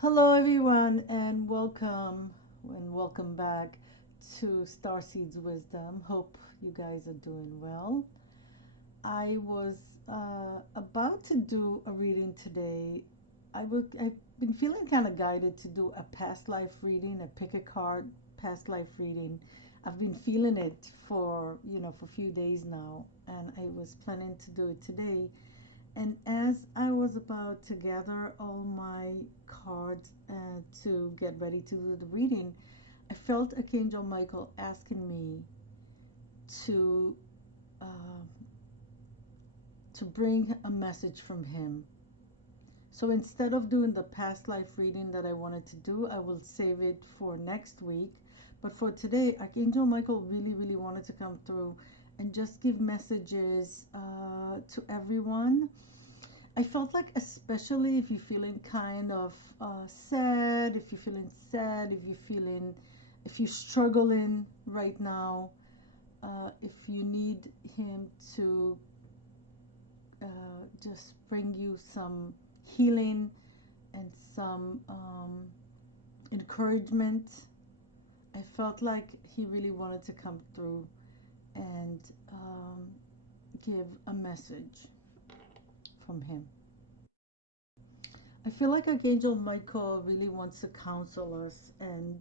Hello, everyone, and welcome back to StarSeeds Wisdom. Hope you guys are doing well. I was about to do a reading today. I've been feeling kind of guided to do a past life reading, a pick a card past life reading. I've been feeling it for a few days now, and I was planning to do it today. And as I was about to gather all my cards to get ready to do the reading, I felt Archangel Michael asking me to uh, to bring a message from him. So instead of doing the past life reading that I wanted to do, I will save it for next week. But for today, Archangel Michael really wanted to come through and just give messages to everyone. I felt like, especially if you're feeling kind of sad, if you're struggling right now, if you need him to just bring you some healing and some encouragement. I felt like he really wanted to come through and give a message from him. I feel like Archangel Michael really wants to counsel us and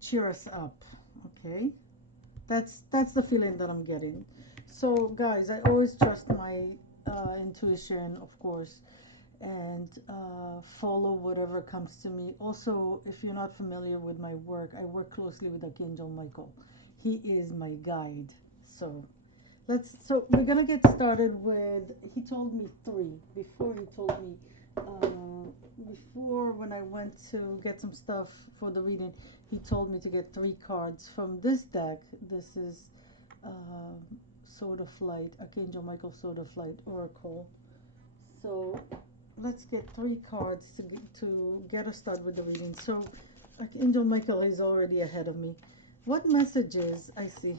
cheer us up. Okay, that's the feeling that I'm getting. So, guys, I always trust my intuition, of course, and follow whatever comes to me. Also, if you're not familiar with my work, I work closely with Archangel Michael. He is my guide. So we're gonna get started with. He told me three before. He told me before, when I went to get some stuff for the reading. He told me to get three cards from this deck. This is uh, Sword of Light, Archangel Michael Sword of Light Oracle. So let's get three cards to get us started with the reading. So Archangel Michael is already ahead of me. What messages, I see,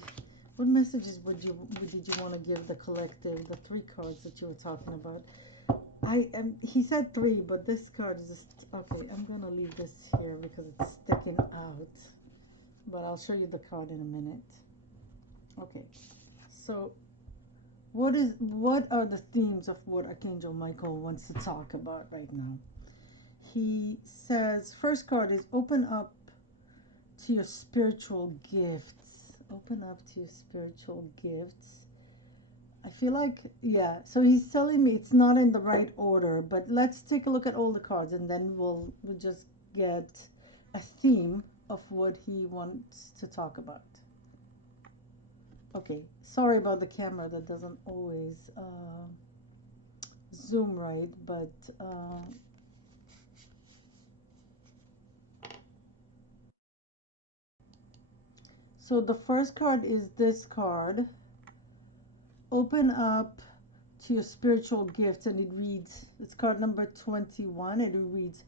what messages did you want to give the collective, the three cards that you were talking about? He said three, but this card is just, okay, I'm going to leave this here because it's sticking out. But I'll show you the card in a minute. Okay. So what are the themes of what Archangel Michael wants to talk about right now? He says, first card is open up to your spiritual gifts. Open up to your spiritual gifts. I feel like, yeah, so he's telling me it's not in the right order, but let's take a look at all the cards and then we'll just get a theme of what he wants to talk about. Okay, sorry about the camera that doesn't always zoom right, but so the first card is this card. Open up to your spiritual gifts, and it reads, it's card number 21, and it reads,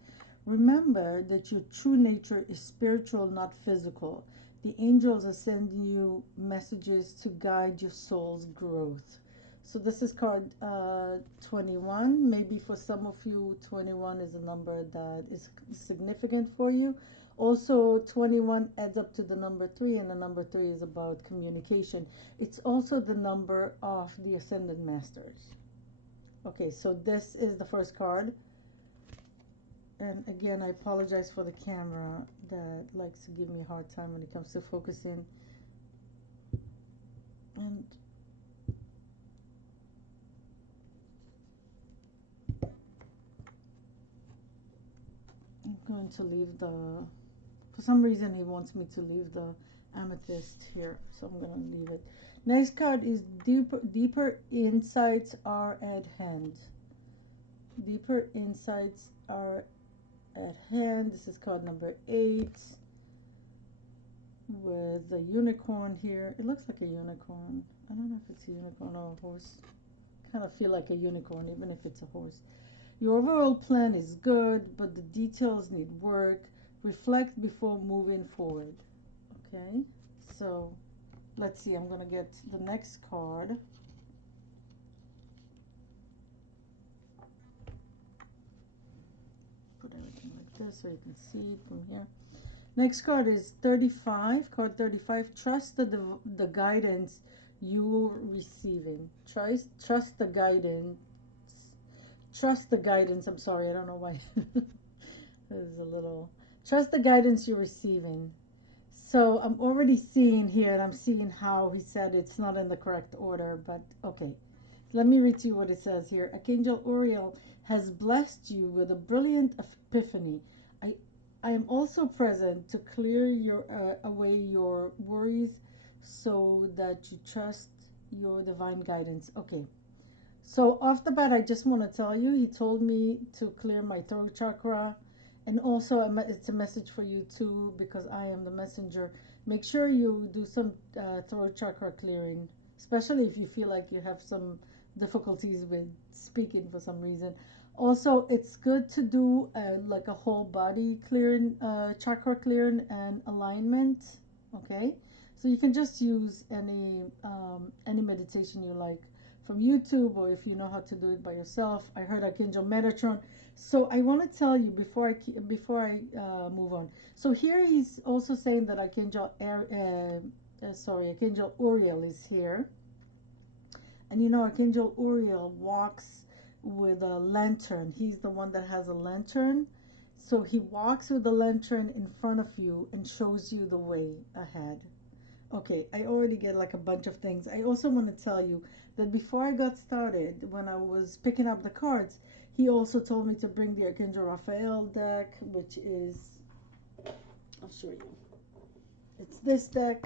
remember that your true nature is spiritual, not physical. The angels are sending you messages to guide your soul's growth. So this is card 21. Maybe for some of you, 21 is a number that is significant for you. Also, 21 adds up to the number 3, and the number 3 is about communication. It's also the number of the Ascended Masters. Okay, so this is the first card. And again, I apologize for the camera that likes to give me a hard time when it comes to focusing. And I'm going to leave the, for some reason he wants me to leave the amethyst here, so I'm going to leave it. Next card is deeper insights are at hand. Deeper insights are at hand. This is card number 8 with a unicorn here. It looks like a unicorn. I don't know if it's a unicorn or a horse. Kind of feel like a unicorn even if it's a horse. Your overall plan is good, but the details need work. Reflect before moving forward. Okay, so let's see. I'm going to get the next card. Put everything this so you can see it from here. Next card is 35, card 35. Trust the guidance you're receiving. Trust the guidance. Trust the guidance. I'm sorry, I don't know why. There's a little. Trust the guidance you're receiving. So I'm already seeing here, and I'm seeing how he said it's not in the correct order, but okay. Let me read to you what it says here. Archangel Uriel has blessed you with a brilliant epiphany. I am also present to clear away your worries so that you trust your divine guidance. Okay. So off the bat, I just want to tell you, he told me to clear my throat chakra. And also, it's a message for you too, because I am the messenger. Make sure you do some throat chakra clearing, especially if you feel like you have some difficulties with speaking for some reason. Also, it's good to do like a whole body clearing, chakra clearing and alignment. Okay, so you can just use any meditation you like from YouTube, or if you know how to do it by yourself. I heard Archangel Metatron. So I want to tell you before I move on. So here he's also saying that Archangel Uriel is here, and you know Archangel Uriel walks with a lantern. He's the one that has a lantern. So he walks with the lantern in front of you and shows you the way ahead. Okay, I already get like a bunch of things. I also want to tell you that before I got started, when I was picking up the cards, he also told me to bring the Archangel Raphael deck, which is, I'll show you. It's this deck.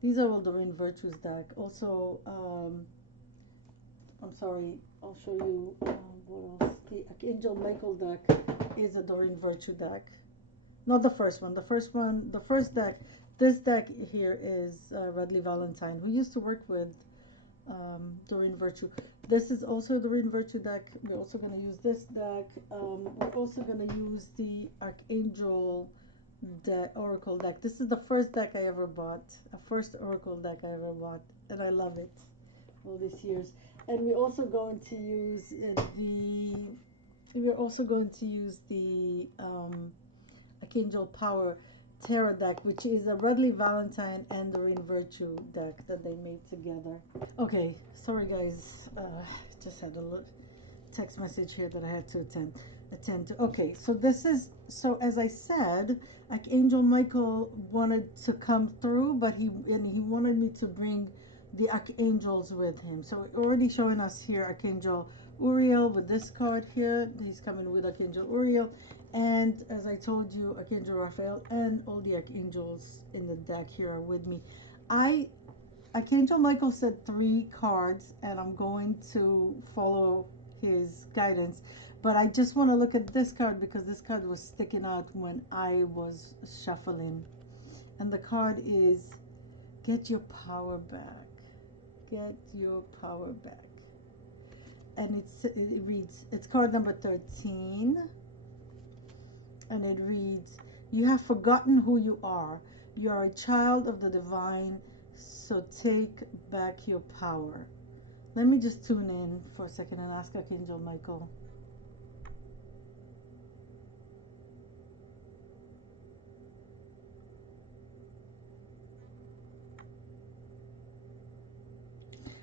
These are all Doreen Virtue's deck. Also, I'm sorry, I'll show you what else. The Archangel Michael deck is a Doreen Virtue deck. Not the first one. The first deck, this deck here is Radley Valentine, who used to work with Doreen Virtue. This is also the Doreen Virtue deck. We're also going to use this deck. We're also going to use the Archangel Oracle deck. This is the first deck I ever bought, a first Oracle deck I ever bought, and I love it all these years. And we're also going to use the Archangel Power Tarot deck, which is a Radley Valentine and Doreen Virtue deck that they made together. Okay, sorry guys, just had a little text message here that I had to attend to. Okay, so as I said, Archangel Michael wanted to come through, but he wanted me to bring the archangels with him. So already showing us here Archangel Uriel with this card here. He's coming with Archangel Uriel. And as I told you, Archangel Raphael and all the archangels in the deck here are with me. Archangel Michael said 3 cards, and I'm going to follow his guidance. But I just want to look at this card because this card was sticking out when I was shuffling. And the card is Get Your Power Back. Get Your Power Back. And it reads, it's card number 13. And it reads, you have forgotten who you are. You are a child of the divine, so take back your power. Let me just tune in for a second and ask Archangel Michael.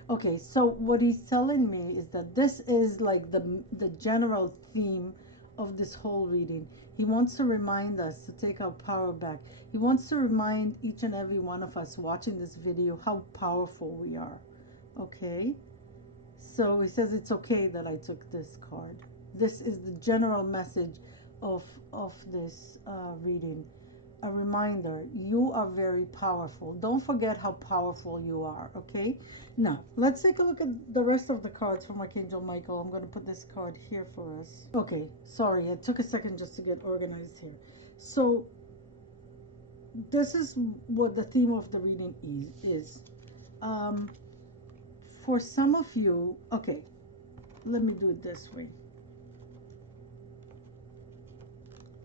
Okay, so what he's telling me is that this is like the general theme of this whole reading. He wants to remind us to take our power back. He wants to remind each and every one of us watching this video how powerful we are. Okay? So he says it's okay that I took this card. This is the general message of this reading. A reminder, you are very powerful. Don't forget how powerful you are, okay? Now, let's take a look at the rest of the cards from Archangel Michael. I'm going to put this card here for us. Okay, sorry, it took a second just to get organized here. So, this is what the theme of the reading is. For some of you, okay, let me do it this way.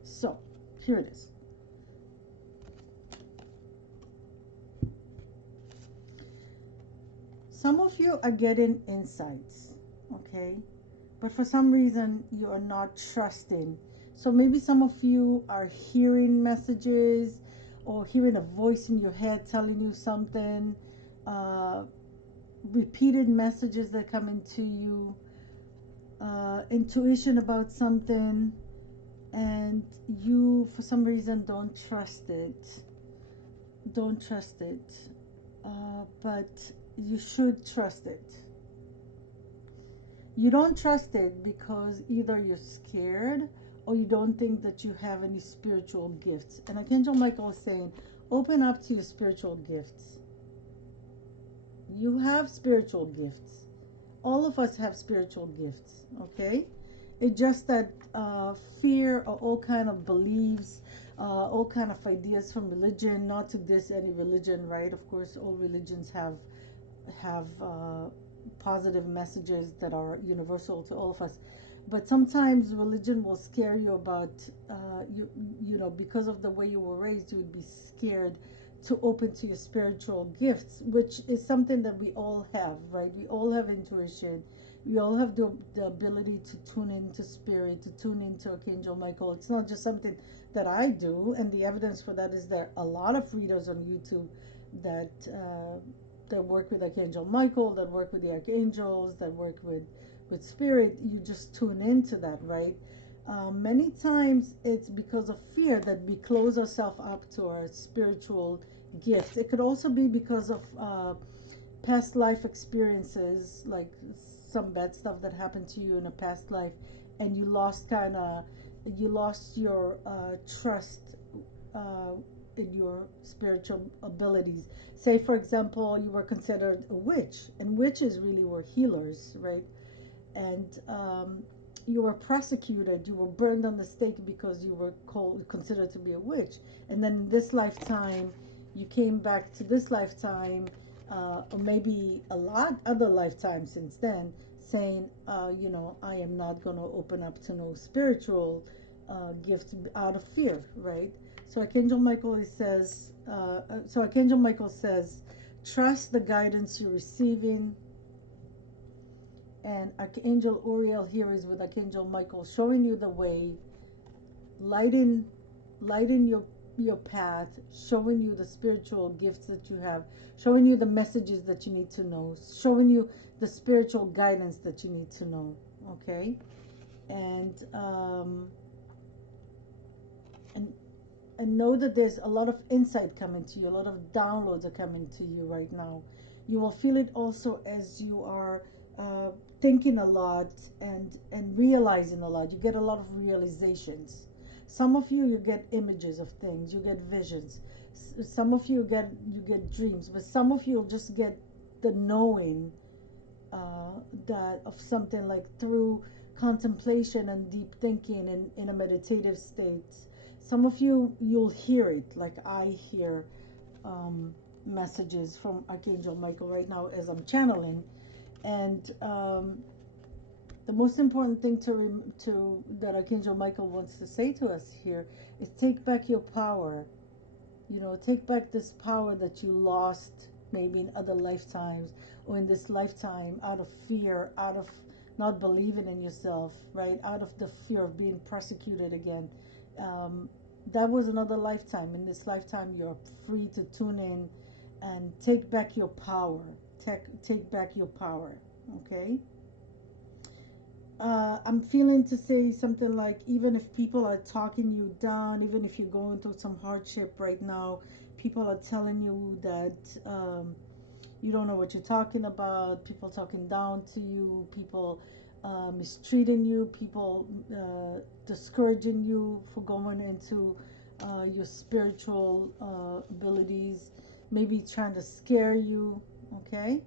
So, here it is. Some of you are getting insights, okay? But for some reason, you are not trusting So maybe some of you are hearing messages or hearing a voice in your head telling you something, uh, repeated messages that come into you, intuition about something, and you, for some reason, don't trust it. Don't trust it. But you should trust it. You don't trust it because either you're scared or you don't think that you have any spiritual gifts. And Archangel Michael is saying, open up to your spiritual gifts. You have spiritual gifts. All of us have spiritual gifts, okay? It's just that fear or all kind of beliefs, all kind of ideas from religion, not to diss any religion, right? Of course, all religions have positive messages that are universal to all of us, but sometimes religion will scare you about you know, because of the way you were raised, you would be scared to open to your spiritual gifts, which is something that we all have, right? We all have intuition. We all have the ability to tune into spirit, to tune into Archangel Michael. It's not just something that I do, and the evidence for that is there are a lot of readers on YouTube that that work with Archangel Michael, that work with the archangels, that work with spirit. You just tune into that, right? Many times it's because of fear that we close ourselves up to our spiritual gifts. It could also be because of past life experiences, like some bad stuff that happened to you in a past life, and you lost your trust uh, in your spiritual abilities. Say, for example, you were considered a witch, and witches really were healers, right? And you were persecuted, you were burned on the stake because you were considered to be a witch. And then in this lifetime, you came back to this lifetime, or maybe a lot other lifetimes since then, saying, you know, I am not going to open up to no spiritual gifts out of fear, right? So Archangel Michael Archangel Michael says, trust the guidance you're receiving. And Archangel Uriel here is with Archangel Michael, showing you the way, lighting your path, showing you the spiritual gifts that you have, showing you the messages that you need to know, showing you the spiritual guidance that you need to know. Okay, and and and know that there's a lot of insight coming to you, a lot of downloads are coming to you right now. You will feel it also as you are thinking a lot and realizing a lot. You get a lot of realizations. Some of you get images of things, you get visions. Some of you get dreams, but some of you just get the knowing that of something, like through contemplation and deep thinking in a meditative state. Some of you, you'll hear it, like I hear messages from Archangel Michael right now as I'm channeling. And the most important thing to that Archangel Michael wants to say to us here is take back your power. You know, take back this power that you lost maybe in other lifetimes or in this lifetime, out of fear, out of not believing in yourself, right? Out of the fear of being persecuted again. That was another lifetime. In this lifetime, you're free to tune in and take back your power. Take back your power. Okay. I'm feeling to say something like, even if people are talking you down, even if you're going through some hardship right now, people are telling you that you don't know what you're talking about, people talking down to you, people mistreating you, people discouraging you for going into your spiritual abilities, maybe trying to scare you, okay?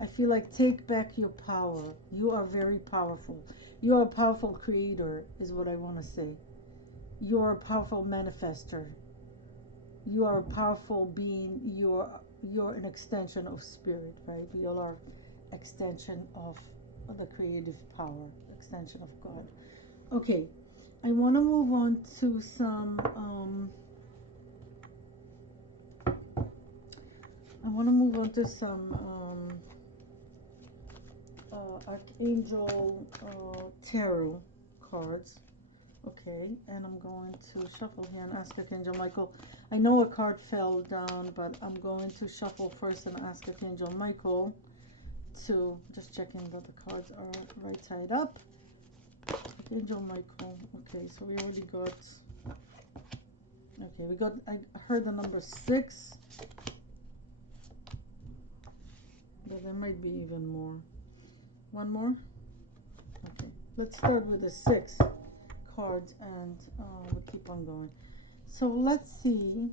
I feel like take back your power. You are very powerful. You are a powerful creator, is what I want to say. You are a powerful manifester. You are a powerful being. You're an extension of spirit, right? We all are extension of the creative power, extension of God. Okay, I want to move on to some. I want to move on to some. Archangel Tarot cards. Okay, and I'm going to shuffle here and ask Archangel Michael. I know a card fell down, but I'm going to shuffle first and ask Archangel Michael to, just checking that the cards are right side up. Archangel Michael. Okay, so we already got, okay, we got, I heard the number 6, but there might be even more. One more? Okay, let's start with the 6 cards and we'll keep on going. So let's see,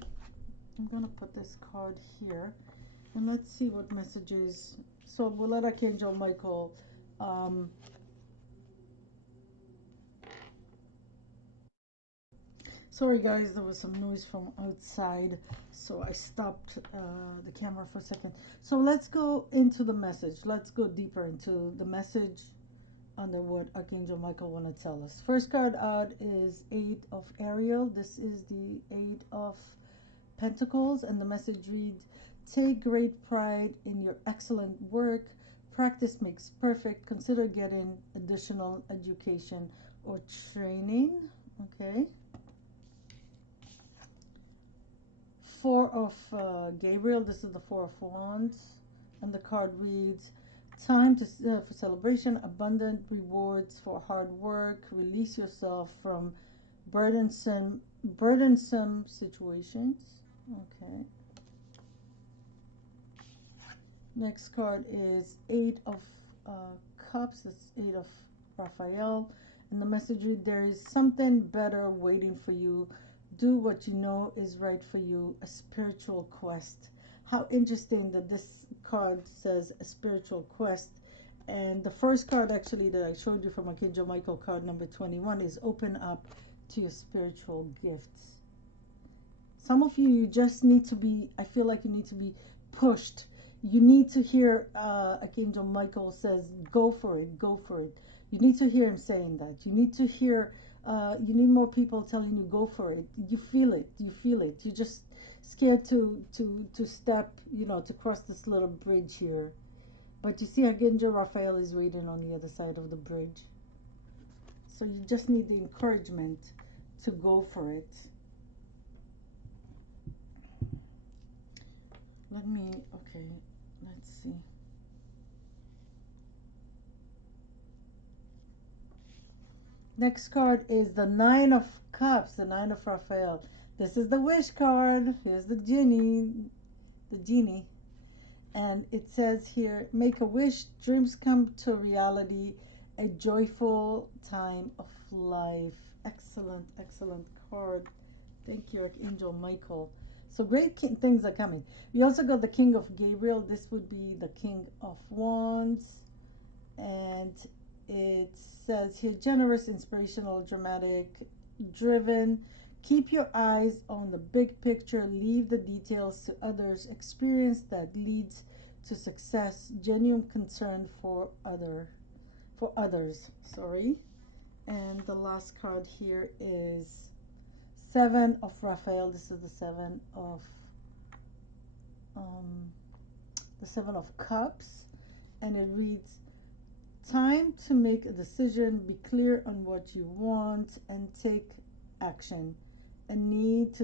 I'm gonna put this card here and let's see what messages. So we'll let Archangel Michael sorry guys, there was some noise from outside, so I stopped the camera for a second. So let's go into the message. Let's go deeper into the message under what Archangel Michael want to tell us. First card out is 8 of Ariel. This is the 8 of Pentacles, and the message reads, take great pride in your excellent work. Practice makes perfect. Consider getting additional education or training. Okay. 4 of Gabriel. This is the 4 of Wands, and the card reads, time to for celebration, abundant rewards for hard work. Release yourself from burdensome situations. Okay. Next card is 8 of Cups. That's 8 of Raphael, and the message reads, there is something better waiting for you. Do what you know is right for you. A spiritual quest. How interesting that this card says a spiritual quest. And the first card actually that I showed you from Archangel Michael, card number 21, is open up to your spiritual gifts. Some of you, you just need to be, I feel like you need to be pushed. You need to hear Archangel Michael says, go for it, go for it. You need to hear him saying that. You need to hear, you need more people telling you, go for it. You feel it, you feel it. You're just scared to step, you know, to cross this little bridge here. But you see, Archangel Raphael is waiting on the other side of the bridge. So you just need the encouragement to go for it. Let me, okay, let's see. Next card is the 9 of Cups, the 9 of Raphael. This is the wish card. Here's the genie, and it says here, make a wish, dreams come to reality, a joyful time of life. Excellent, excellent card. Thank you, Archangel Michael. So great things are coming. We also got the King of Gabriel. This would be the King of Wands, and it says here, generous, inspirational, dramatic, driven. Keep your eyes on the big picture. Leave the details to others. Experience that leads to success. Genuine concern for others. Sorry. And the last card here is 7 of Raphael. This is the 7 of Cups, and it reads, time to make a decision. Be clear on what you want and take action. A need to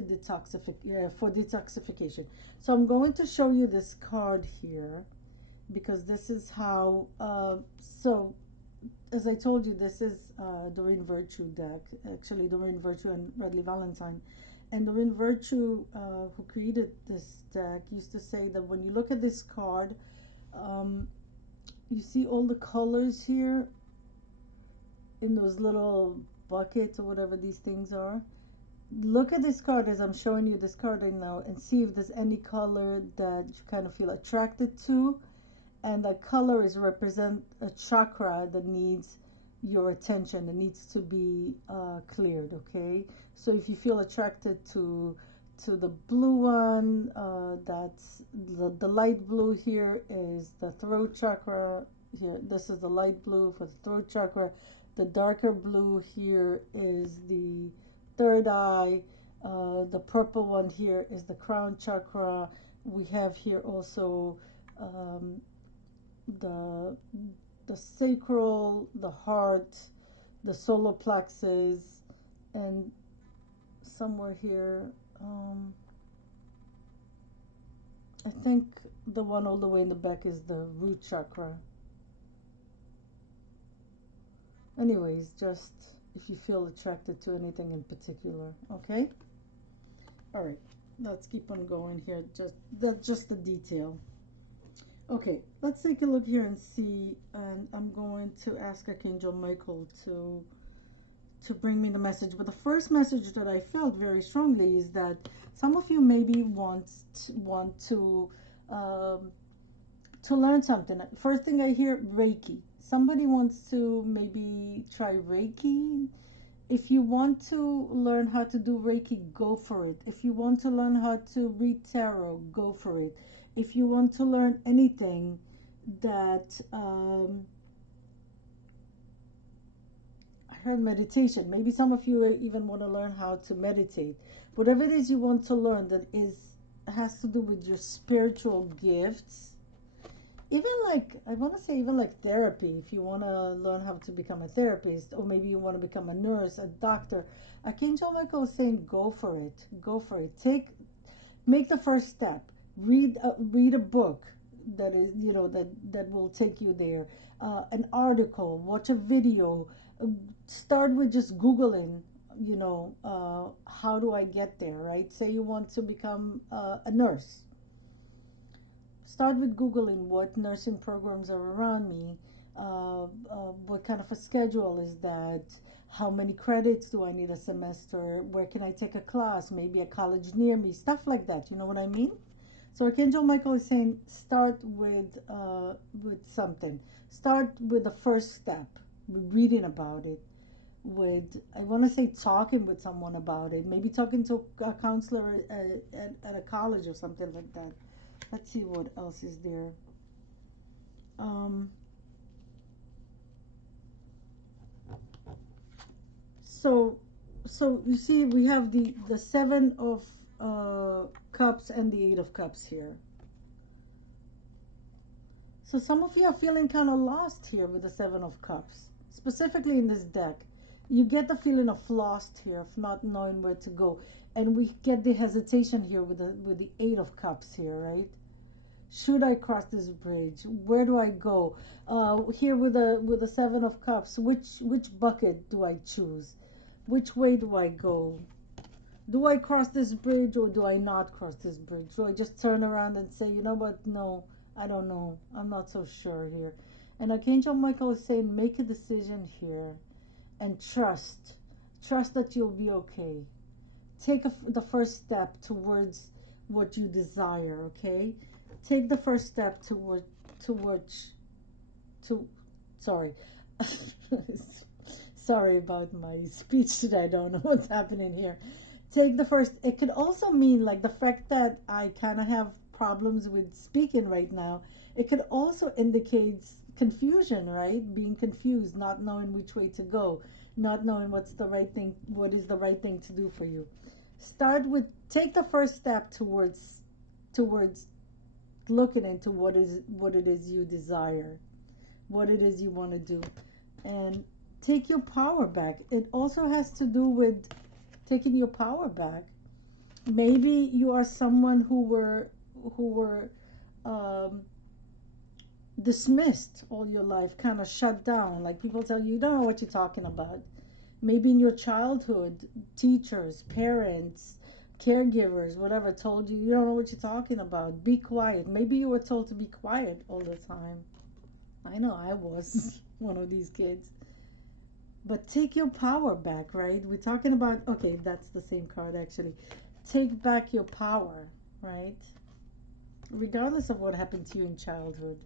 for detoxification. So I'm going to show you this card here because this is how. So as I told you, this is Doreen Virtue deck. Actually, Doreen Virtue and Redley Valentine. And Doreen Virtue, who created this deck, used to say that when you look at this card, you see all the colors here in those little buckets or whatever these things are. Look at this card as I'm showing you this card right now and see if there's any color that you kind of feel attracted to. And that color is represent a chakra that needs your attention. It needs to be cleared, okay? So if you feel attracted to the blue one, that's the light blue here is the throat chakra. Here, this is the light blue for the throat chakra. The darker blue here is the third eye. The purple one here is the crown chakra. We have here also the sacral, the heart, the solar plexus, somewhere here. I think the one all the way in the back is the root chakra. Anyways, just if you feel attracted to anything in particular, okay? All right, let's keep on going here. That's just the detail. Okay, let's take a look here and see. And I'm going to ask Archangel Michael to bring me the message. But the first message that I felt very strongly is that some of you maybe want to learn something. First thing I hear, Reiki. Somebody wants to maybe try Reiki. If you want to learn how to do Reiki, go for it. If you want to learn how to read tarot, go for it. If you want to learn anything that I heard meditation. Maybe some of you even want to learn how to meditate. Whatever it is you want to learn that has to do with your spiritual gifts. Even like, I want to say even like therapy, if you want to learn how to become a therapist, or maybe you want to become a nurse, a doctor. Archangel Michael is saying, go for it. Go for it. Make the first step. Read a book that is, that will take you there. An article, watch a video. Start with just Googling, how do I get there, right? Say you want to become a nurse. Start with Googling what nursing programs are around me, what kind of a schedule is that, how many credits do I need a semester, where can I take a class, maybe a college near me, stuff like that, you know what I mean? So Archangel Michael is saying, start with something. Start with the first step, with reading about it, with, I want to say, talking with someone about it, maybe talking to a counselor at a college or something like that. Let's see what else is there. So you see, we have the Seven of Cups and the Eight of Cups here. So some of you are feeling kind of lost here with the Seven of Cups, specifically in this deck. You get the feeling of lost here, of not knowing where to go, and we get the hesitation here with the Eight of Cups here, right? Should I cross this bridge? Where do I go? Here with the Seven of Cups, which bucket do I choose? Which way do I go? Do I cross this bridge or do I not cross this bridge? Do I just turn around and say, you know what? No, I don't know. I'm not so sure here. And Archangel Michael is saying, make a decision here and trust. Trust that you'll be okay. Take the first step towards what you desire, okay? Take the first step sorry. Sorry about my speech today. I don't know what's happening here. Take the first, it could also mean like the fact that I kind of have problems with speaking right now. It could also indicate confusion, right? Being confused, not knowing which way to go, not knowing what is the right thing to do for you. Take the first step towards looking into what it is you desire, what it is you want to do, and take your power back. It also has to do with taking your power back. Maybe you are someone who were dismissed all your life, kind of shut down. Like people tell you, you don't know what you're talking about. Maybe in your childhood, teachers, parents, caregivers, whatever, told you, you don't know what you're talking about. Be quiet. Maybe you were told to be quiet all the time. I know I was one of these kids. But take your power back, right? We're talking about, okay, that's the same card actually. Take back your power, right? Regardless of what happened to you in childhood.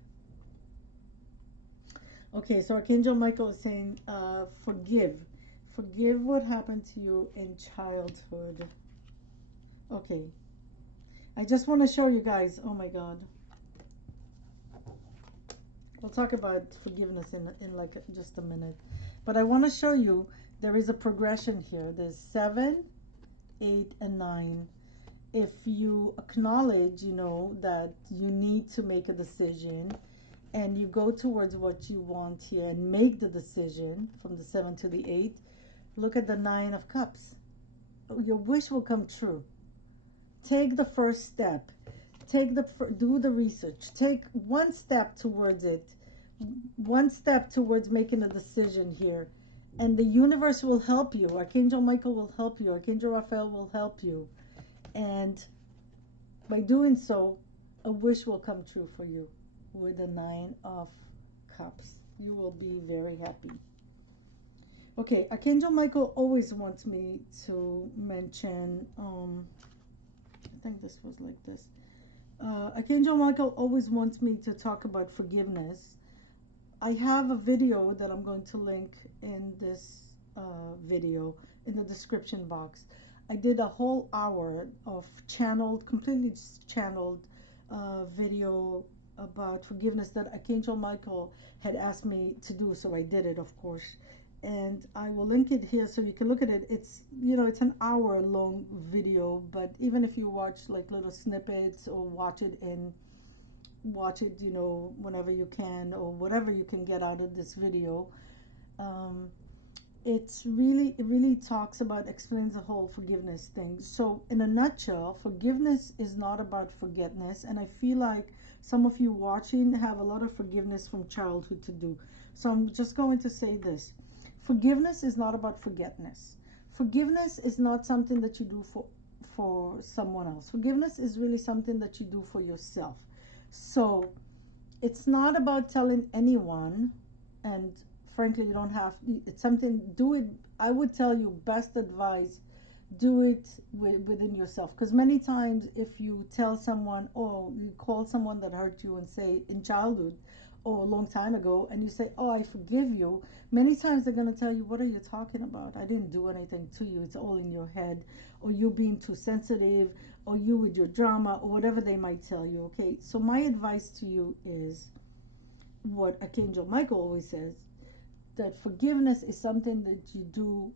Okay, so Archangel Michael is saying, forgive. Forgive what happened to you in childhood. Okay. I just want to show you guys, oh my God. We'll talk about forgiveness in like just a minute. But I want to show you there is a progression here. There's 7, 8, and 9. If you acknowledge, that you need to make a decision and you go towards what you want here and make the decision from the 7 to the 8, look at the 9 of Cups. your wish will come true. Take the first step. Do the research. Take one step towards it. One step towards making a decision here. And the universe will help you. Archangel Michael will help you. Archangel Raphael will help you. And by doing so, a wish will come true for you with the 9 of Cups. You will be very happy. Okay, Archangel Michael always wants me to mention, I think this was like this. Archangel Michael always wants me to talk about forgiveness. I have a video that I'm going to link in this video in the description box. I did a whole hour of completely channeled video about forgiveness that Archangel Michael had asked me to do, so I did it, of course. And I will link it here so you can look at it. It's, it's an hour long video, but even if you watch like little snippets or watch it, whenever you can, or whatever you can get out of this video, it really explains the whole forgiveness thing. So in a nutshell, forgiveness is not about forgetness, and I feel like some of you watching have a lot of forgiveness from childhood to do. So I'm just going to say this. Forgiveness is not about forgetness. Forgiveness is not something that you do for someone else. Forgiveness is really something that you do for yourself. So it's not about telling anyone, and frankly, you don't have, it's something, do it, I would tell you, best advice, do it within yourself. Because many times if you tell someone, or you call someone that hurt you and say in childhood, or a long time ago, and you say, oh, I forgive you, many times they're going to tell you, what are you talking about? I didn't do anything to you. It's all in your head, or you being too sensitive, or you with your drama, or whatever they might tell you, okay? So my advice to you is what Archangel Michael always says, that forgiveness is something that you do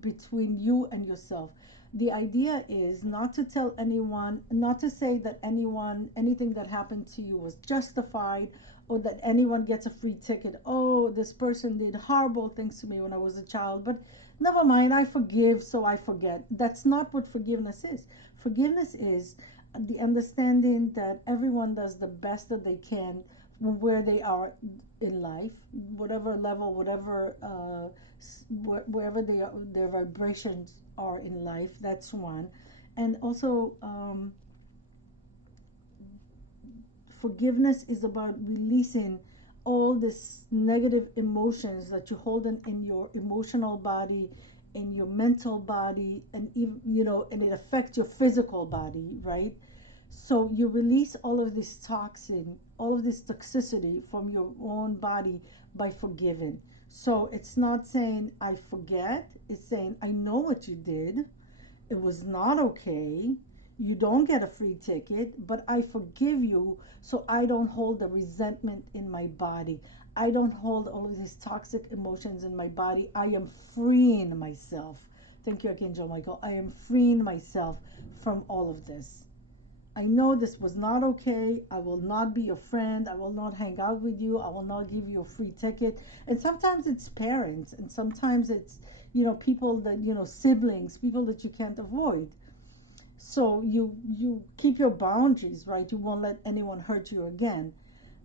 between you and yourself. The idea is not to tell anyone, not to say that anything that happened to you was justified, or that anyone gets a free ticket. Oh, this person did horrible things to me when I was a child, but never mind, I forgive, so I forget. That's not what forgiveness is. Forgiveness is the understanding that everyone does the best that they can where they are in life, whatever level, wherever their vibrations are in life. That's one. And also, forgiveness is about releasing all this negative emotions that you hold in your emotional body, in your mental body, and even, and it affects your physical body, right? So you release all of this toxin, all of this toxicity from your own body by forgiving. So it's not saying I forget, it's saying I know what you did. It was not okay. You don't get a free ticket, but I forgive you, so I don't hold the resentment in my body. I don't hold all of these toxic emotions in my body. I am freeing myself. Thank you, Archangel Michael. I am freeing myself from all of this. I know this was not okay. I will not be your friend. I will not hang out with you. I will not give you a free ticket. And sometimes it's parents, and sometimes it's, people that, siblings, people that you can't avoid. So you keep your boundaries, right? You won't let anyone hurt you again.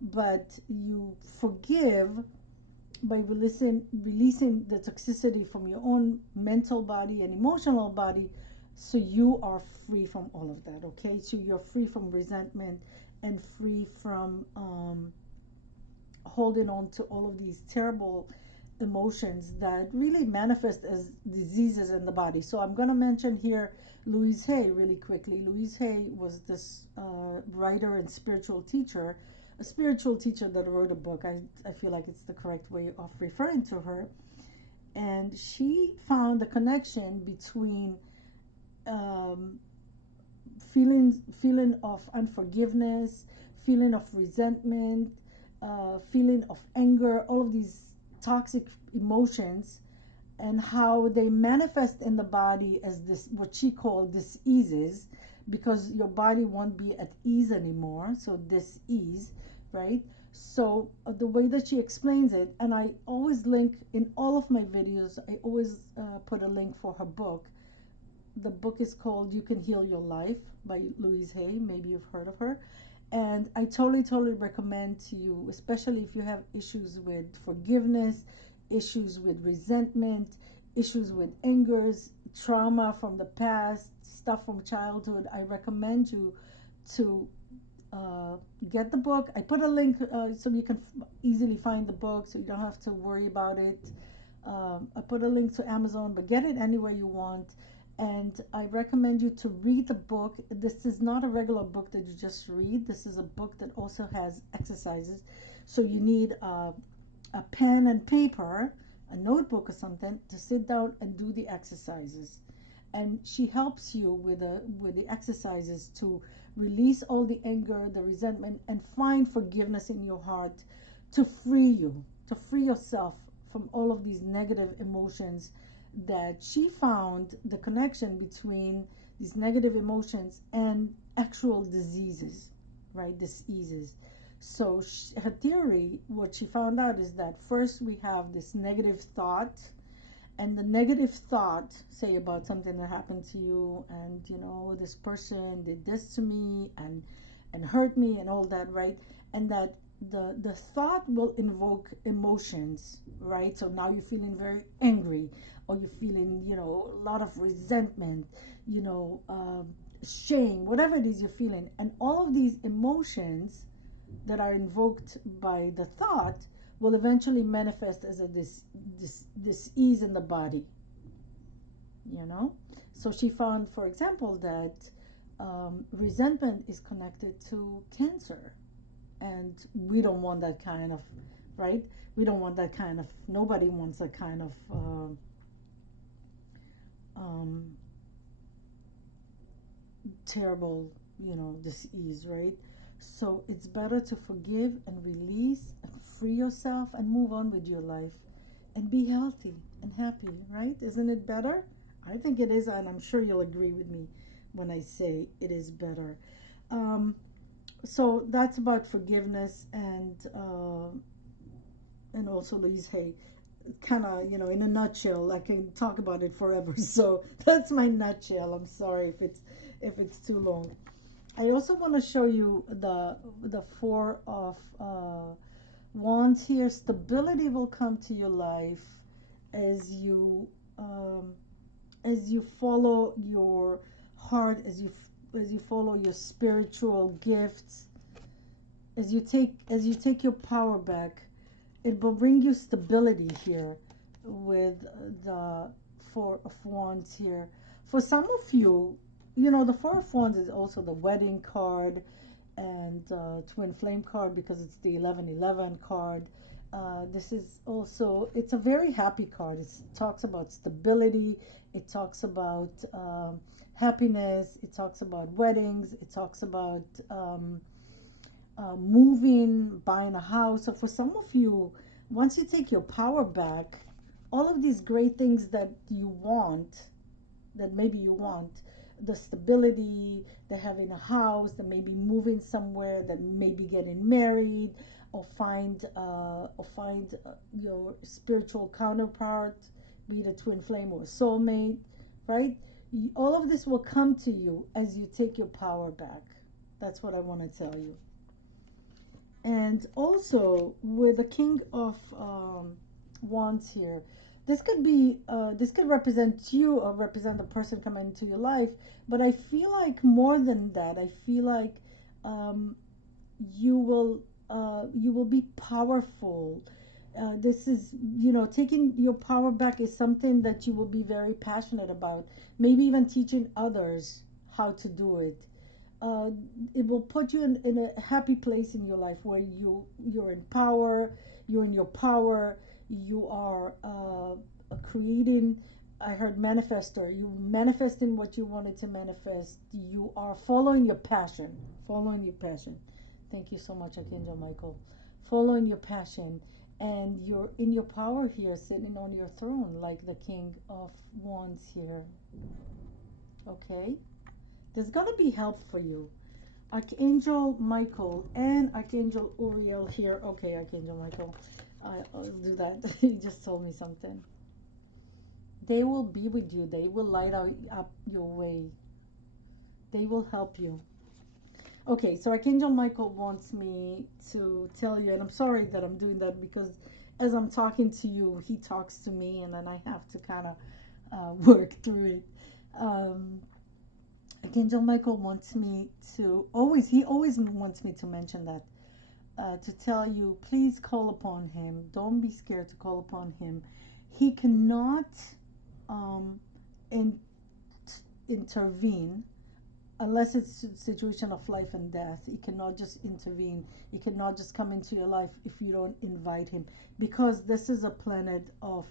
But you forgive by releasing the toxicity from your own mental body and emotional body, so you are free from all of that, okay? So you're free from resentment and free from holding on to all of these terrible emotions that really manifest as diseases in the body. So I'm going to mention here Louise Hay really quickly. Louise Hay was this writer and spiritual teacher, a spiritual teacher that wrote a book. I feel like it's the correct way of referring to her. And she found the connection between feeling of unforgiveness, feeling of resentment, feeling of anger, all of these toxic emotions, and how they manifest in the body as this, what she called diseases, because your body won't be at ease anymore. So dis-ease, right? So the way that she explains it, and I always link in all of my videos, I always put a link for her book, The book is called You Can Heal Your Life by Louise Hay. Maybe you've heard of her. And I totally recommend to you, especially if you have issues with forgiveness, issues with resentment, issues with angers, trauma from the past, stuff from childhood. I recommend you to get the book. I put a link so you can easily find the book, so you don't have to worry about it. I put a link to Amazon, but get it anywhere you want. And I recommend you to read the book. This is not a regular book that you just read. This is a book that also has exercises. So you need a pen and paper, a notebook or something to sit down and do the exercises. And she helps you with the exercises to release all the anger, the resentment, and find forgiveness in your heart to free you, to free yourself from all of these negative emotions that she found the connection between these negative emotions and actual diseases, right? Diseases. So her theory, what she found out is that first we have this negative thought, and the negative thought, say about something that happened to you, and you know, this person did this to me and hurt me and all that, right? And that the thought will invoke emotions, right? So now you're feeling very angry, or you're feeling, you know, a lot of resentment, you know, shame, whatever it is you're feeling. And all of these emotions that are invoked by the thought will eventually manifest as a this ease in the body, you know. So she found, for example, that resentment is connected to cancer, and we don't want that kind of, right? We don't want that kind of, nobody wants that kind of terrible, you know, disease, right? So it's better to forgive and release and free yourself and move on with your life and be healthy and happy, right? Isn't it better? I think it is, and I'm sure you'll agree with me when I say it is better. So that's about forgiveness, and also Louise Hay, kind of, you know, in a nutshell. I can talk about it forever. So that's my nutshell. I'm sorry if it's too long. I also want to show you the Four of Wands here. Stability will come to your life as you follow your heart, as you follow your spiritual gifts, as you take your power back. It will bring you stability here with the Four of Wands here. For some of you, you know, the Four of Wands is also the wedding card and twin flame card, because it's the 1111 card. This is also, it's a very happy card. It talks about stability. It talks about happiness. It talks about weddings. It talks about moving, buying a house. So for some of you, once you take your power back, all of these great things that you want, that maybe you want, the stability, the having a house, the maybe moving somewhere, that maybe getting married, or find your spiritual counterpart, be it a twin flame or a soulmate, right? All of this will come to you as you take your power back. That's what I want to tell you. And also with the King of Wands here, this could represent you or represent the person coming into your life. But I feel like more than that, I feel like you will be powerful. This is, you know, taking your power back is something that you will be very passionate about. Maybe even teaching others how to do it. It will put you in a happy place in your life where you're in power, you're in your power, you are creating. I heard manifestor. You manifesting what you wanted to manifest. You are following your passion. Following your passion. Thank you so much, Archangel Michael. Following your passion, and you're in your power here, sitting on your throne like the King of Wands here. Okay. There's going to be help for you. Archangel Michael and Archangel Uriel here. Okay, Archangel Michael, I'll do that. You just told me something. They will be with you. They will light up your way. They will help you. Okay, so Archangel Michael wants me to tell you, and I'm sorry that I'm doing that because as I'm talking to you, he talks to me, and then I have to kind of work through it. Um, Archangel Michael wants me to always, he always wants me to mention that, to tell you, please call upon him. Don't be scared to call upon him. He cannot um, in, intervene unless it's a situation of life and death. He cannot just intervene. He cannot just come into your life if you don't invite him, because this is a planet of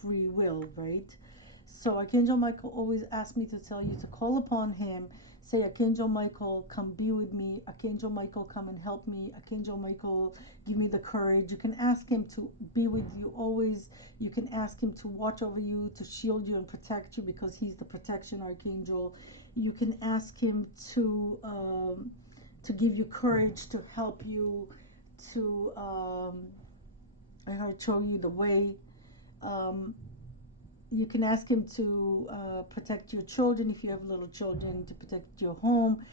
free will, right? So Archangel Michael always asks me to tell you to call upon him. Say, Archangel Michael, come be with me. Archangel Michael, come and help me. Archangel Michael, give me the courage. You can ask him to be with you always. You can ask him to watch over you, to shield you and protect you, because he's the protection archangel. You can ask him to give you courage, to help you, to I heard show you the way. Um, you can ask him to protect your children if you have little children, to protect your home,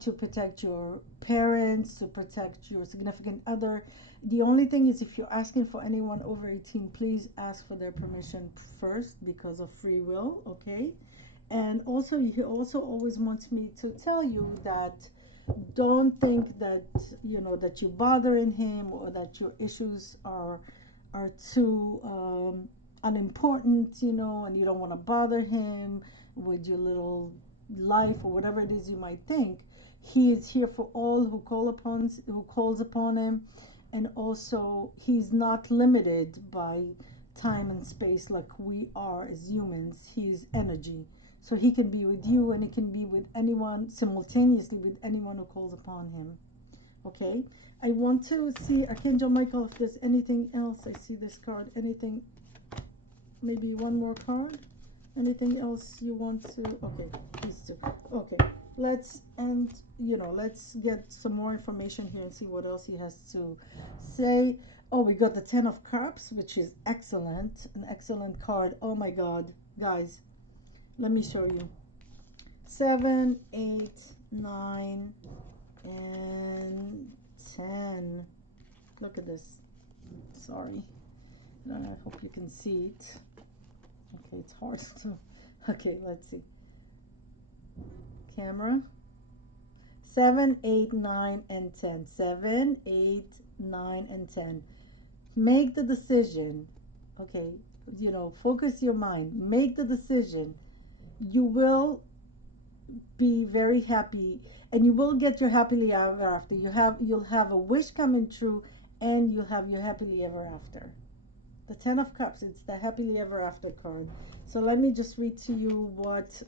to protect your parents, to protect your significant other. The only thing is, if you're asking for anyone over 18, please ask for their permission first, because of free will, okay? And also, he also always wants me to tell you that don't think that that you're bothering him, or that your issues are too unimportant, and you don't want to bother him with your little life or whatever it is you might think. He is here for all who calls upon him, and also he's not limited by time and space like we are as humans. He's energy. So he can be with you, and he can be with anyone simultaneously, with anyone who calls upon him. Okay? I want to see, Archangel Michael, if there's anything else. I see this card. Anything, maybe one more card? Anything else you want to? Okay, these two. Okay, let's get some more information here and see what else he has to say. Oh, we got the Ten of Cups, which is excellent. An excellent card. Oh my God, guys. Let me show you. 7, 8, 9, and 10. Look at this. Sorry. I hope you can see it. Okay, it's hard to. Okay, let's see. Camera. 7, 8, 9, and 10. 7, 8, 9, and 10. Make the decision. Okay, focus your mind. Make the decision. You will be very happy, and you will get your happily ever after. You'll have a wish coming true, and you'll have your happily ever after. The Ten of Cups, it's the happily ever after card. So let me just read to you what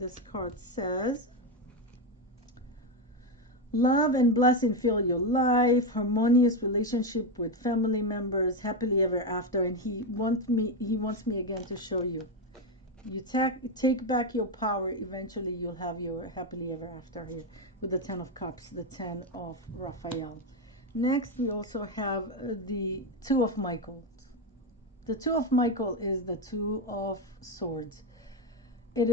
this card says. Love and blessing fill your life, harmonious relationship with family members, happily ever after. And he wants me again to show you. You take back your power. Eventually, you'll have your happily ever after here with the Ten of Cups, the 10 of Raphael. Next, we also have the Two of Michael. The Two of Michael is the Two of Swords. It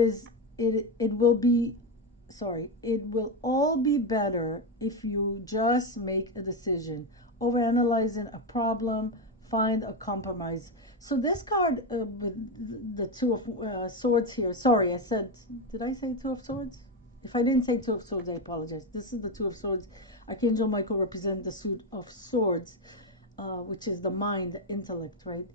will all be better if you just make a decision. Overanalyzing a problem, find a compromise. So this card with the Two of Swords here. Sorry, did I say Two of Swords? If I didn't say Two of Swords, I apologize. This is the Two of Swords. Archangel Michael represents the suit of swords, which is the mind, the intellect, right?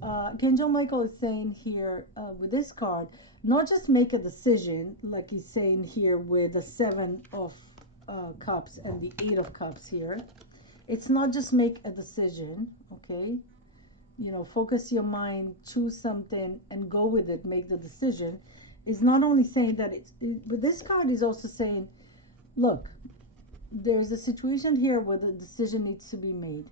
Archangel Michael is saying here with this card, not just make a decision, like he's saying here with the Seven of Cups and the Eight of Cups here. It's not just make a decision, okay? Focus your mind, choose something, and go with it, make the decision. Is not only saying that but this card is also saying, look, there's a situation here where the decision needs to be made.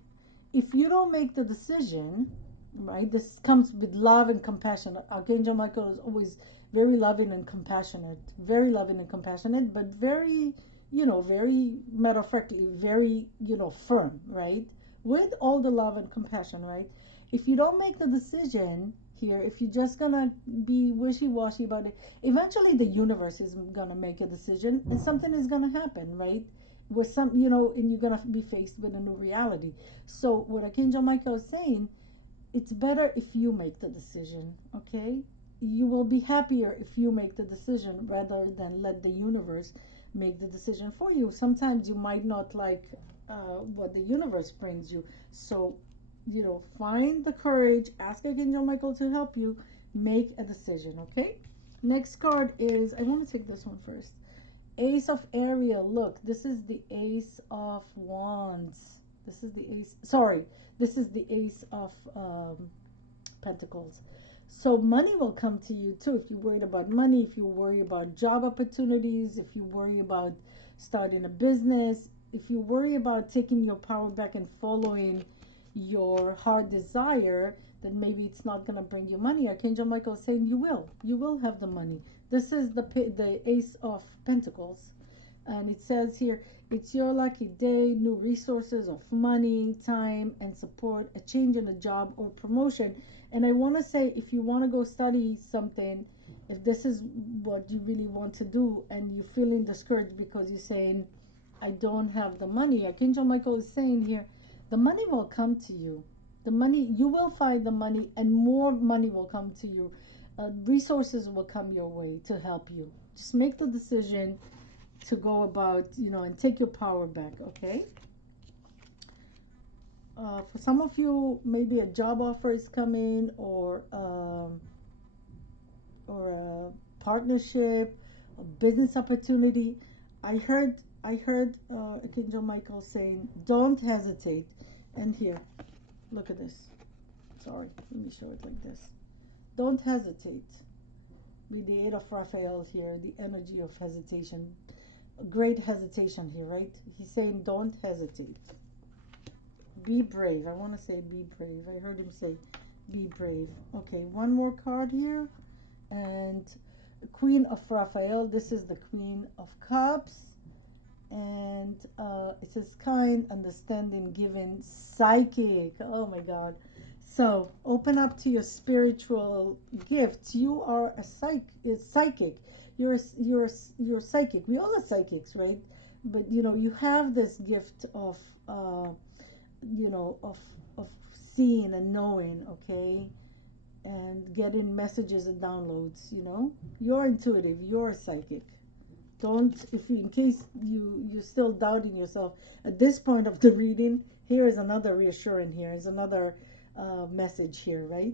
If you don't make the decision, right, this comes with love and compassion. Archangel Michael is always very loving and compassionate, but very, very matter of factly, very, firm, right? With all the love and compassion, right? If you don't make the decision, here. If you're just gonna be wishy-washy about it, eventually the universe is gonna make a decision and something is gonna happen, right? With some, and you're gonna be faced with a new reality. So what Archangel Michael is saying, it's better if you make the decision, okay? You will be happier if you make the decision rather than let the universe make the decision for you. Sometimes you might not like what the universe brings you. So, find the courage, ask Archangel Michael to help you make a decision, okay? Next card is, I want to take this one first. Ace of Ariel. Look, this is the Ace of Wands. This is the Ace of Pentacles. So money will come to you too if you're worried about money, if you worry about job opportunities, if you worry about starting a business, if you worry about taking your power back and following your heart desire, then maybe it's not going to bring you money. Archangel Michael is saying you will have the money. This is the Ace of Pentacles, and it says here, it's your lucky day, new resources of money, time, and support, a change in a job or promotion. And I want to say, if you want to go study something, if this is what you really want to do and you're feeling discouraged because you're saying, I don't have the money, Archangel Michael is saying here, the money will come to you. The money, you will find the money, and more money will come to you. Resources will come your way to help you. Just make the decision to go about, and take your power back, okay? For some of you, maybe a job offer is coming, or a partnership, a business opportunity. I heard Archangel Michael saying, don't hesitate. And here, look at this. Sorry, let me show it like this. Don't hesitate. With the Eight of Raphael here, the energy of hesitation. Great hesitation here, right? He's saying, don't hesitate. Be brave. I want to say be brave. I heard him say, be brave. Okay, one more card here. And Queen of Raphael. This is the Queen of Cups. And it says kind, understanding, giving, psychic. Oh my God. So open up to your spiritual gifts. You are a psychic. You're psychic. We all are psychics, right? But you have this gift of of seeing and knowing, okay, and getting messages and downloads. You're intuitive. You're a psychic. Don't, in case you're still doubting yourself at this point of the reading, here is another reassurance. Here is another message here, right?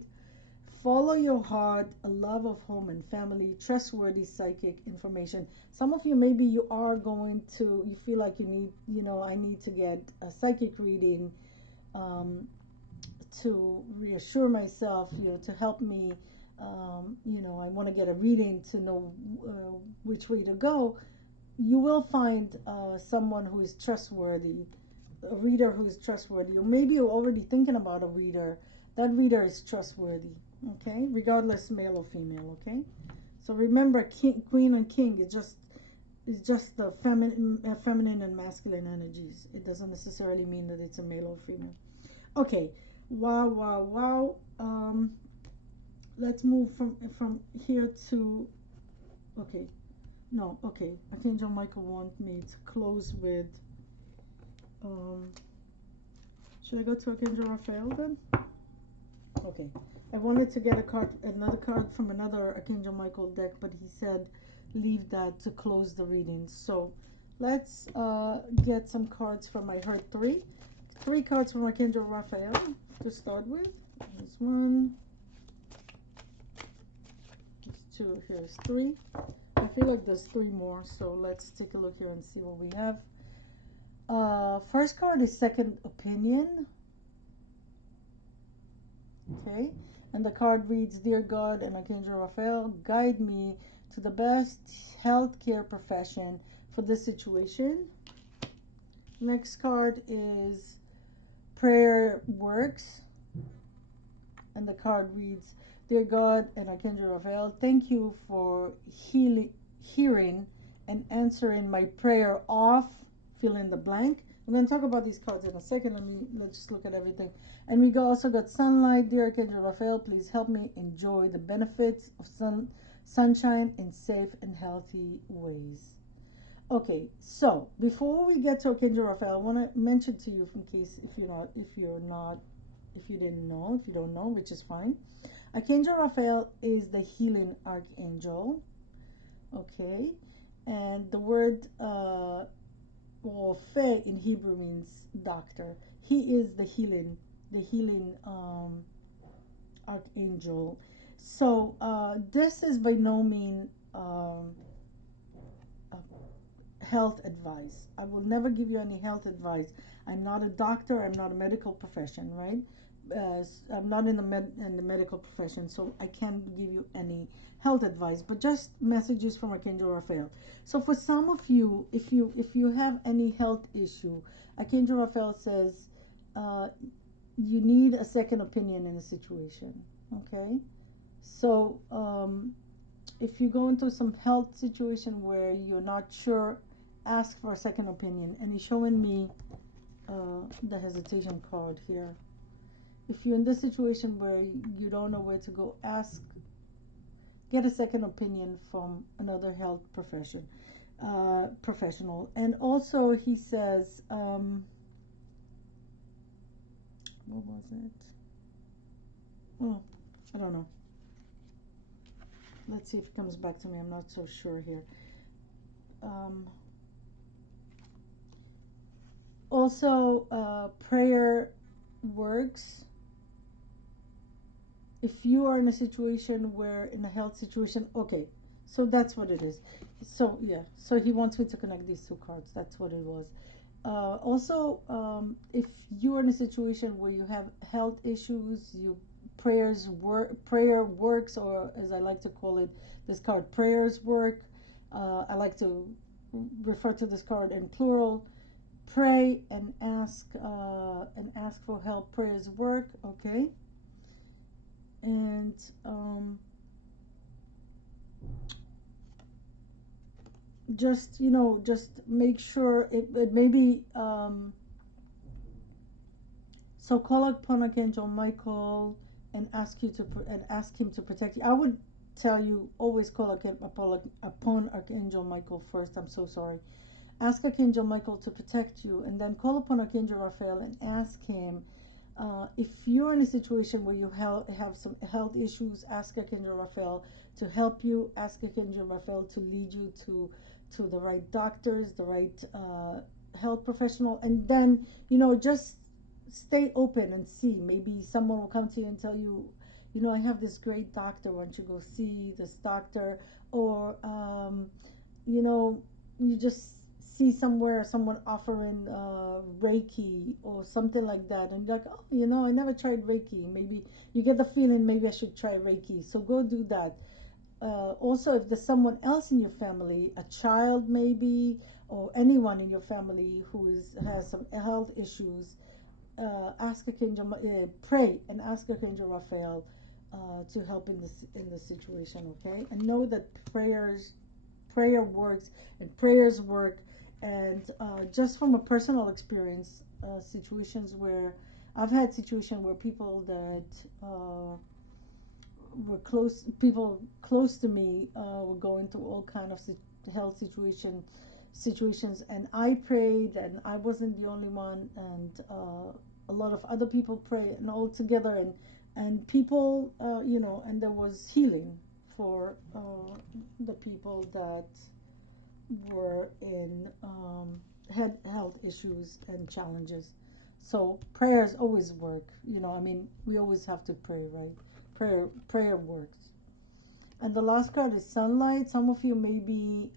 Follow your heart, a love of home and family, trustworthy psychic information. Some of you, maybe you feel like you need, I need to get a psychic reading to reassure myself, to help me. I want to get a reading to know which way to go. You will find someone who is trustworthy, a reader who is trustworthy, or maybe you're already thinking about a reader. That reader is trustworthy, okay, regardless male or female, okay. So remember, queen and king is just the feminine and masculine energies. It doesn't necessarily mean that it's a male or female. Okay, wow. Let's move from here to, okay, Archangel Michael wants me to close with, should I go to Archangel Raphael then? Okay, I wanted to get another card from another Archangel Michael deck, but he said leave that to close the reading. So let's get some cards from, I heard three cards from Archangel Raphael to start with. Here's one. Two, here's three. I feel like there's three more, so let's take a look here and see what we have. First card is second opinion. Okay, and the card reads, Dear God and Archangel Raphael, guide me to the best healthcare profession for this situation. Next card is Prayer Works, and the card reads, Dear God and Archangel Raphael, thank you for hearing and answering my prayer of, fill in the blank, I'm going to talk about these cards in a second. Let's just look at everything. And we also got sunlight. Dear Archangel Raphael, please help me enjoy the benefits of sunshine in safe and healthy ways. Okay, so before we get to Archangel Raphael, I want to mention to you, in case if you didn't know, if you don't know, which is fine. Archangel Raphael is the healing archangel. Okay, and the word well, Fe in Hebrew means doctor. He is the healing archangel. So this is by no means health advice. I will never give you any health advice. I'm not a doctor. I'm not a medical profession, right? I'm not in the medical profession, so I can't give you any health advice. But just messages from Archangel Raphael. So for some of you, if you have any health issue, Archangel Raphael says you need a second opinion in a situation. Okay, so if you go into some health situation where you're not sure, ask for a second opinion. And he's showing me the hesitation card here. If you're in this situation where you don't know where to go, get a second opinion from another health professional. And also he says, what was it? Oh, I don't know. Let's see if it comes back to me. I'm not so sure here. Also, prayer works. If you are in a situation where, in a health situation, okay, so that's what it is. So yeah, so he wants me to connect these two cards. That's what it was. Also, if you are in a situation where you have health issues, prayer works, or as I like to call it, this card, prayers work. I like to refer to this card in plural. Pray and ask for help. Prayers work, okay. And just make sure it may be so call upon Archangel Michael and ask him to protect you. I would tell you, always call upon Archangel Michael first. I'm so sorry. Ask Archangel Michael to protect you, and then call upon Archangel Raphael and ask him. If you're in a situation where you have some health issues, ask Archangel Raphael to help you. Ask Archangel Raphael to lead you to the right doctors, the right health professional, and then just stay open and see. Maybe someone will come to you and tell you, I have this great doctor. Why don't you go see this doctor? Or you just see somewhere someone offering Reiki or something like that, and you're like, oh, I never tried Reiki. Maybe you get the feeling, maybe I should try Reiki. So go do that. Also, if there's someone else in your family, a child maybe, or anyone in your family who has some health issues, pray and ask Archangel Raphael to help in this situation. Okay, and know that prayer works and prayers work. And just from a personal experience, situations where I've had situations where people that people close to me were going through all kind of health situations, and I prayed, and I wasn't the only one, and a lot of other people prayed, and all together, and people, and there was healing for the people that were had health issues and challenges. So prayers always work. We always have to pray, right? Prayer works. And the last card is sunlight. Some of you maybe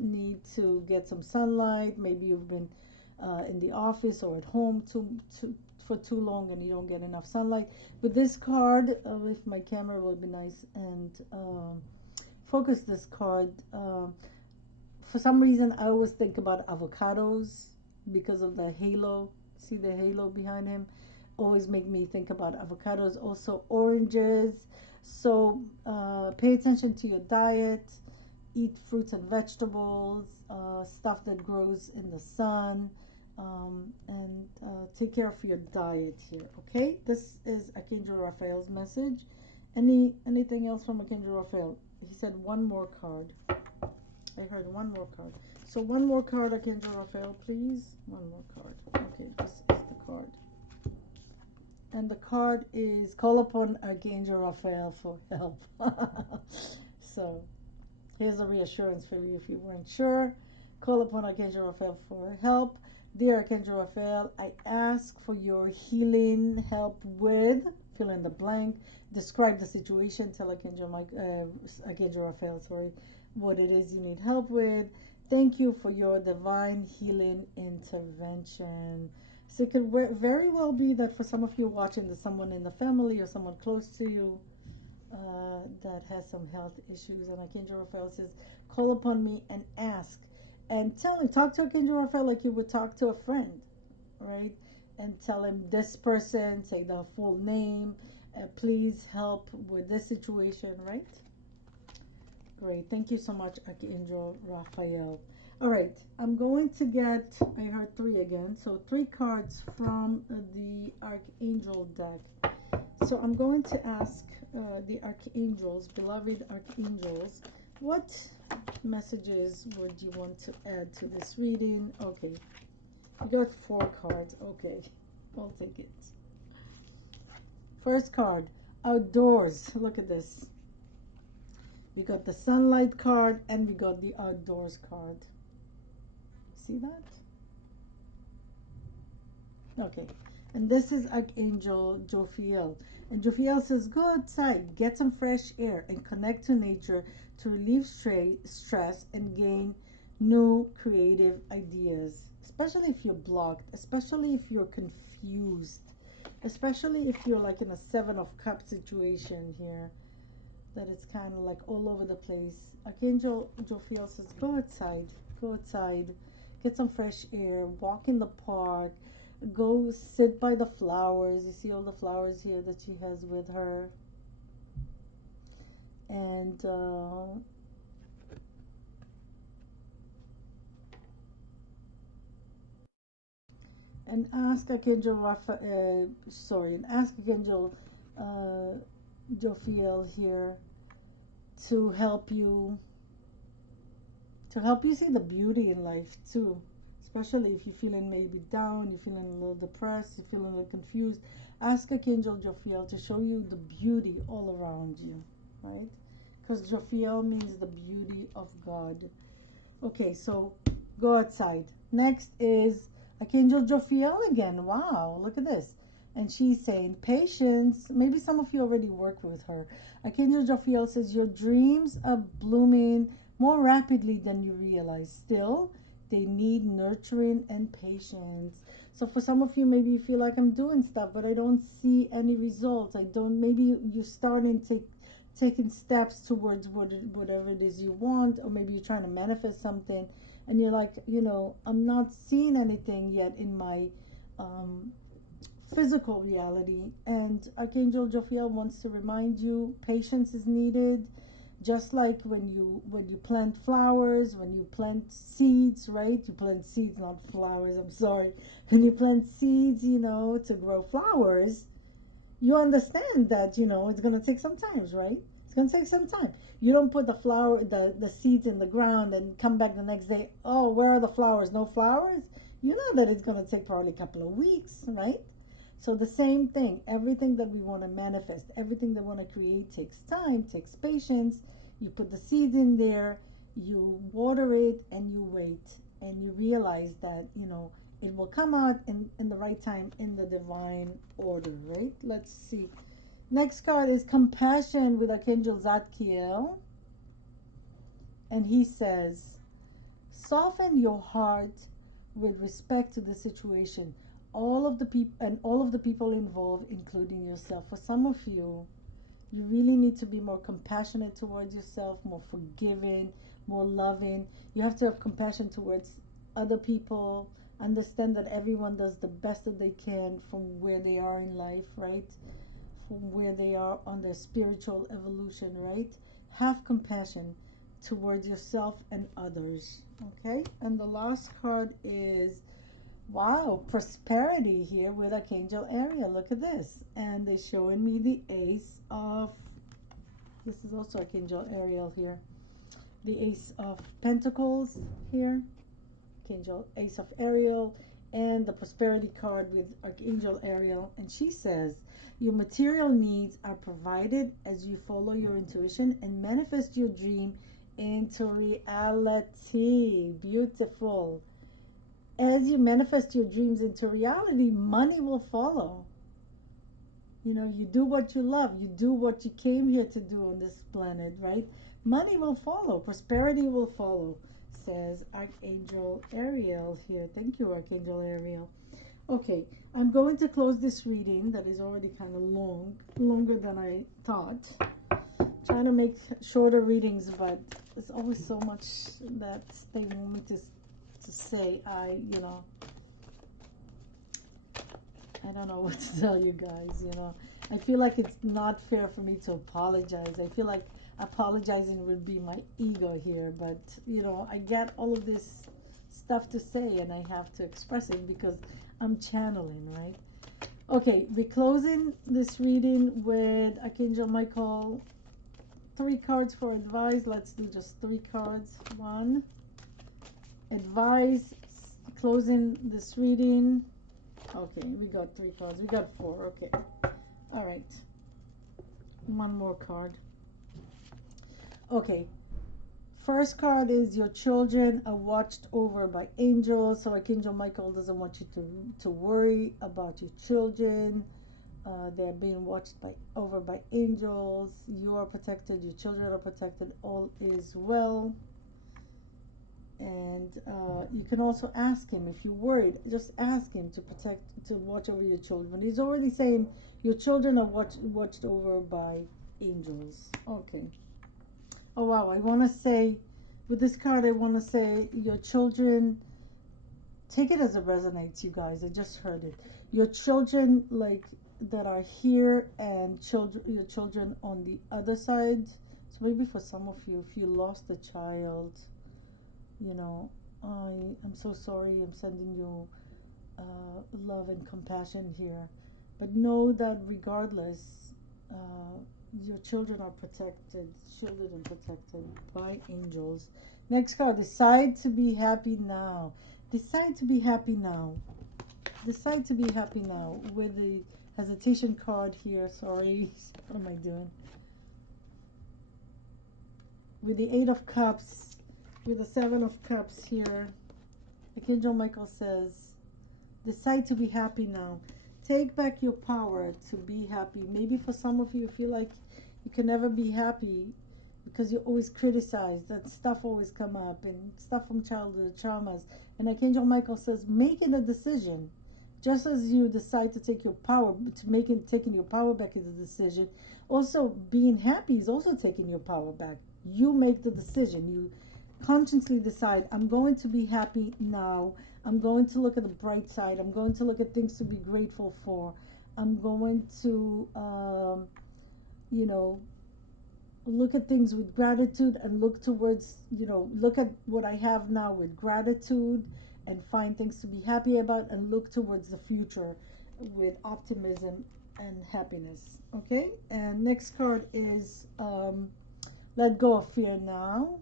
need to get some sunlight. Maybe you've been in the office or at home for too long and you don't get enough sunlight. But this card, if my camera will be nice and focus this card. For some reason, I always think about avocados because of the halo. See the halo behind him? Always make me think about avocados. Also oranges. So pay attention to your diet. Eat fruits and vegetables, stuff that grows in the sun. and take care of your diet here. Okay, this is Archangel Raphael's message. Anything else from Archangel Raphael? He said one more card. I heard one more card. So one more card, Archangel Raphael, please. One more card. Okay, this is the card. And the card is call upon Archangel Raphael for help. So here's a reassurance for you if you weren't sure. Call upon Archangel Raphael for help. Dear Archangel Raphael, I ask for your healing help with, fill in the blank, describe the situation, tell Archangel Raphael, what it is you need help with. Thank you for your divine healing intervention. So it could very well be that for some of you watching, there's someone in the family or someone close to you that has some health issues. And Archangel Raphael says, call upon me and ask. And talk to Archangel Raphael like you would talk to a friend, right? And tell him this person, say the full name, please help with this situation, right? Great. Thank you so much, Archangel Raphael. All right. I'm going to get, I heard 3 again. So 3 cards from the Archangel deck. So I'm going to ask the Archangels, beloved Archangels, what messages would you want to add to this reading? Okay. You got 4 cards. Okay. I'll take it. First card, outdoors. Look at this. We got the sunlight card and we got the outdoors card. See that? Okay. And this is Archangel Jophiel. And Jophiel says, go outside, get some fresh air, and connect to nature to relieve stress and gain new creative ideas. Especially if you're blocked, especially if you're confused, especially if you're like in a 7 of Cups situation here, that it's kind of like all over the place. Archangel Jophiel says, go outside, get some fresh air, walk in the park, go sit by the flowers. You see all the flowers here that she has with her. And ask Archangel Jophiel here to help you see the beauty in life too, especially if you're feeling maybe down, you're feeling a little depressed, you're feeling a little confused. Ask Archangel Jophiel to show you the beauty all around you, right? Because Jophiel means the beauty of God. Okay, so go outside. Next is Archangel Jophiel again. Wow, look at this. And she's saying patience. Maybe some of you already work with her. Archangel Jophiel says your dreams are blooming more rapidly than you realize. Still, they need nurturing and patience. So for some of you, maybe you feel like I'm doing stuff, but I don't see any results. Maybe you're starting taking steps towards whatever it is you want, or maybe you're trying to manifest something, and you're like, I'm not seeing anything yet in my physical reality. And Archangel Jophiel wants to remind you patience is needed. Just like when you plant flowers, when you plant seeds, right? You plant seeds, not flowers, I'm sorry. When you plant seeds, to grow flowers, you understand that, it's going to take some time, right? It's going to take some time. You don't put the seeds in the ground and come back the next day, oh, where are the flowers? No flowers? You know that it's going to take probably a couple of weeks, right? So the same thing, everything that we want to manifest, everything that we want to create takes time, takes patience. You put the seeds in there, you water it, and you wait. And you realize that, it will come out in the right time, in the divine order, right? Let's see. Next card is Compassion with Archangel Zadkiel. And he says, soften your heart with respect to the situation. All of the people involved, including yourself. For some of you, you really need to be more compassionate towards yourself, more forgiving, more loving. You have to have compassion towards other people. Understand that everyone does the best that they can from where they are in life, right? From where they are on their spiritual evolution, right? Have compassion towards yourself and others, okay? And the last card is Wow, prosperity here with Archangel Ariel. Look at this. And they're showing me the Ace of, this is also Archangel Ariel here. The Ace of Pentacles here. Archangel Ace of Ariel. And the prosperity card with Archangel Ariel. And she says, your material needs are provided as you follow your intuition and manifest your dream into reality. Beautiful. As you manifest your dreams into reality, money will follow. You know, you do what you love, you do what you came here to do on this planet, right? Money will follow, prosperity will follow, says Archangel Ariel here. Thank you, Archangel Ariel. Okay, I'm going to close this reading that is already kind of long, longer than I thought. Trying to make shorter readings, but there's always so much that they want me to say. You know, I don't know what to tell you guys, you know. I feel like it's not fair for me to apologize. I feel like apologizing would be my ego here, but, you know, I get all of this stuff to say and I have to express it because I'm channeling, right? Okay, we're closing this reading with Archangel Michael. 3 cards for advice. Let's do just 3 cards. 1. Advice. Closing this reading. Okay, we got 3 cards. We got 4. Okay. All right. 1 more card. Okay. First card is your children are watched over by angels. So Archangel Michael doesn't want you to worry about your children. They're being watched over by angels. You are protected. Your children are protected. All is well. And you can also ask him if you're worried. Just ask him to watch over your children. He's already saying your children are watched over by angels. Okay. Oh wow! I want to say, with this card, I want to say your children. Take it as it resonates, you guys. I just heard it. Your children, like that are here, and your children on the other side. So maybe for some of you, if you lost a child, you know, I'm so sorry. I'm sending you love and compassion here, but know that regardless, your children are protected, shielded and protected by angels. Next card, decide to be happy now. Decide to be happy now. Decide to be happy now. With the hesitation card here, sorry, what am I doing? With the 8 of Cups, with the 7 of Cups here, Archangel Michael says, decide to be happy now. Take back your power to be happy. Maybe for some of you feel like you can never be happy because you always criticize, that stuff always come up and stuff from childhood traumas. And Archangel Michael says, making a decision. Just as you decide to take your power, taking your power back is a decision. Also, being happy is also taking your power back. You make the decision. You consciously decide, I'm going to be happy now. I'm going to look at the bright side. I'm going to look at things to be grateful for. I'm going to, you know, look at things with gratitude and look towards, you know, look at what I have now with gratitude and find things to be happy about and look towards the future with optimism and happiness. Okay, and next card is let go of fear now.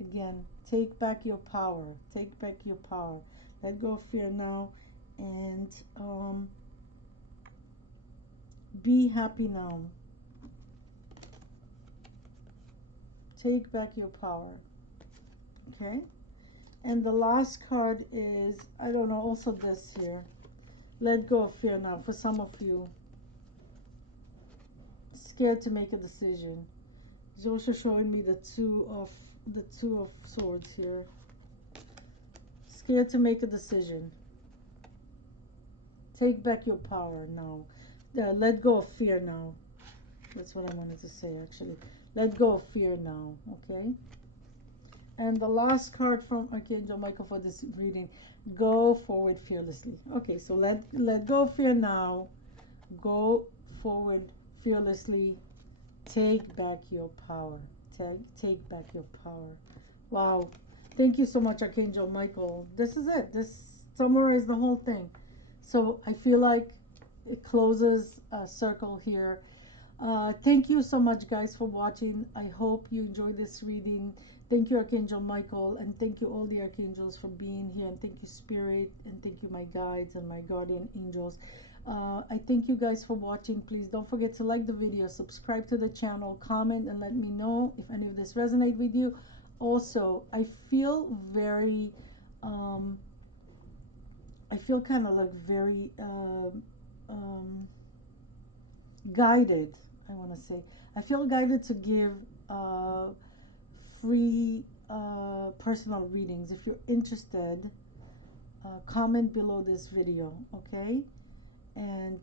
Again, take back your power. Take back your power. Let go of fear now and be happy now. Take back your power. Okay, and the last card is, I don't know, also this here. Let go of fear now. For some of you, scared to make a decision. He's also showing me the two of swords here. Scared to make a decision. Take back your power now. Let go of fear now. That's what I wanted to say, actually. Let go of fear now. Okay. And the last card from Archangel Michael for this reading, go forward fearlessly. Okay, so let go of fear now. Go forward fearlessly. Take back your power. Take back your power. Wow. Thank you so much, Archangel Michael. This is it. summarize the whole thing. So I feel like it closes a circle here. Thank you so much, guys, for watching. I hope you enjoyed this reading. Thank you, Archangel Michael, and thank you all the archangels for being here, and thank you, Spirit, and thank you, my guides and my guardian angels. I thank you guys for watching. Please don't forget to like the video, subscribe to the channel, comment, and let me know if any of this resonate with you. Also, I feel very I feel kind of like very guided. I want to say I feel guided to give free personal readings. If you're interested, comment below this video, okay? And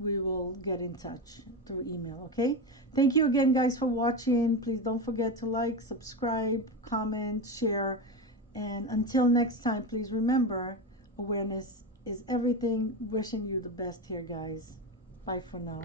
we will get in touch through email, okay? Thank you again, guys, for watching. Please don't forget to like, subscribe, comment, share, and until next time, please remember, awareness is everything. Wishing you the best here, guys. Bye for now.